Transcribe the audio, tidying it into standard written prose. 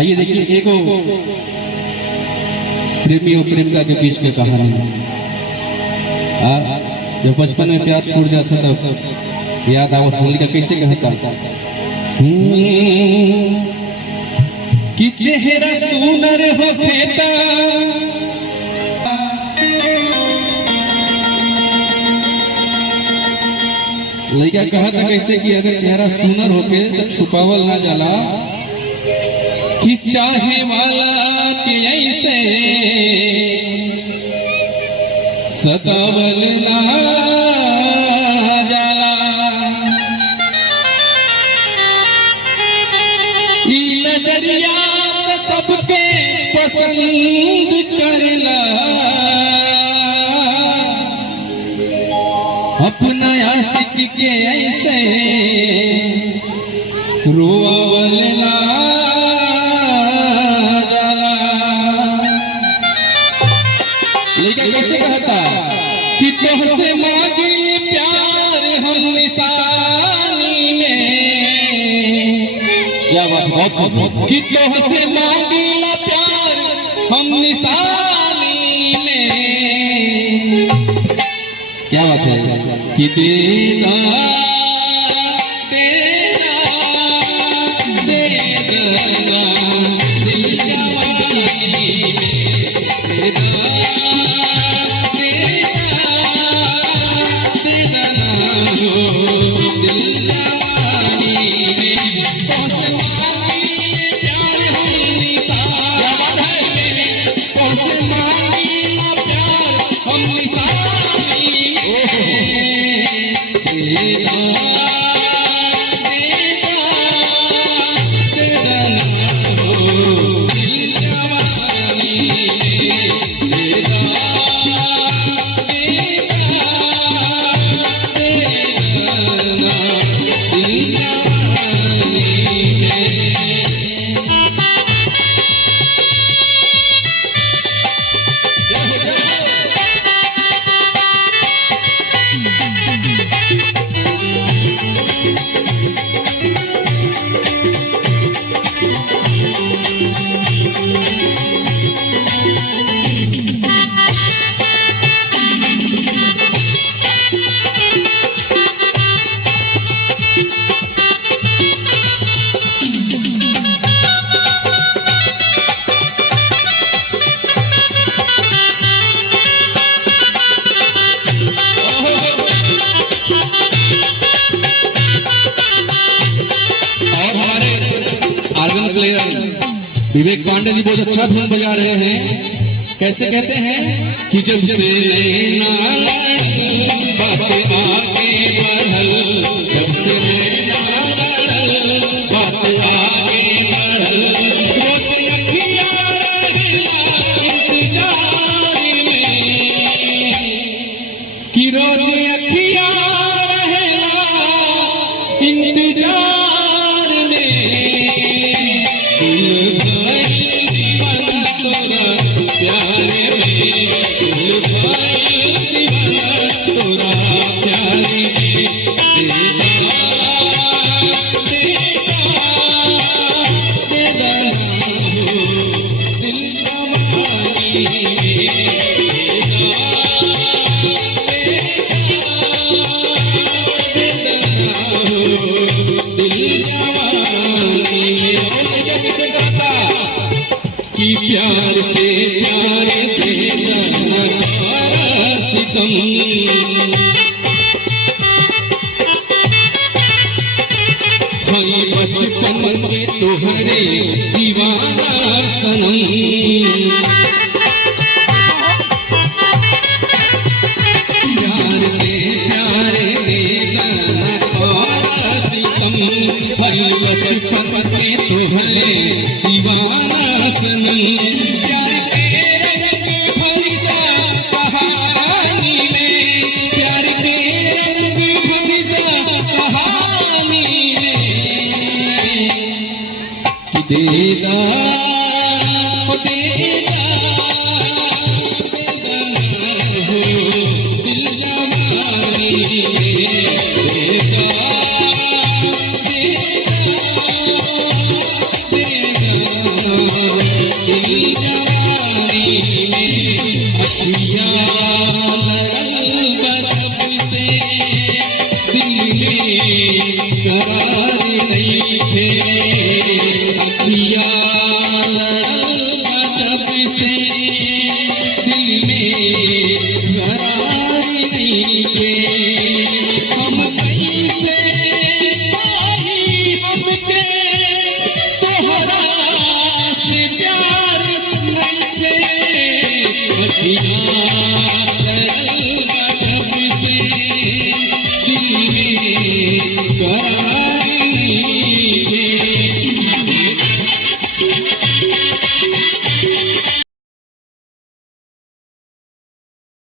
आइए देखिए एक प्रेमी और प्रेमिका के बीच की कहानी। जब बचपन में प्यार छूट जाता तब याद आओ होली का कैसे कहता कि चेहरा सुनर हो फेता लड़का कहा था कैसे कि अगर चेहरा सुनर होके तो छुपावल ना जाला कि चाहे वाला के ऐसे सतावल ना जाला। ई नजरिया सबके पसंद करला अपना आशिक के ऐसे रोआवल ना जाला। लेकिन कैसे कहता कि तुझसे मांगिल प्यार हम निशानी में, क्या बात कि तुझसे मांगिल प्यार हम निशानी में, क्या बात है कि देना देना देना दिल जवानी में विवेक पांडे जी बहुत अच्छा धुन बजा रहे हैं। कैसे कहते हैं कि जब से नैना लड़ी बात आगे बढ़ल, जब से नैना लड़ी बात आगे बढ़ल, रोज अखियाँ रहला इंतजार में, कि रोज अखियाँ रहला इंतजार कि प्यार से प्यार देना सितम, हम बचपन के तोहरे दीवाना सनम, प्यार से प्यार देना सितम, हम बचपन के तोहरे दीवाना सनम, प्यार के रंग भरता कहानी में, प्यार के रंग भरता कहानी में, देदा हो देदा हो दिल जवानी में, देदा दिल जवानी में अखियाँ लड़ल बजब से दिल में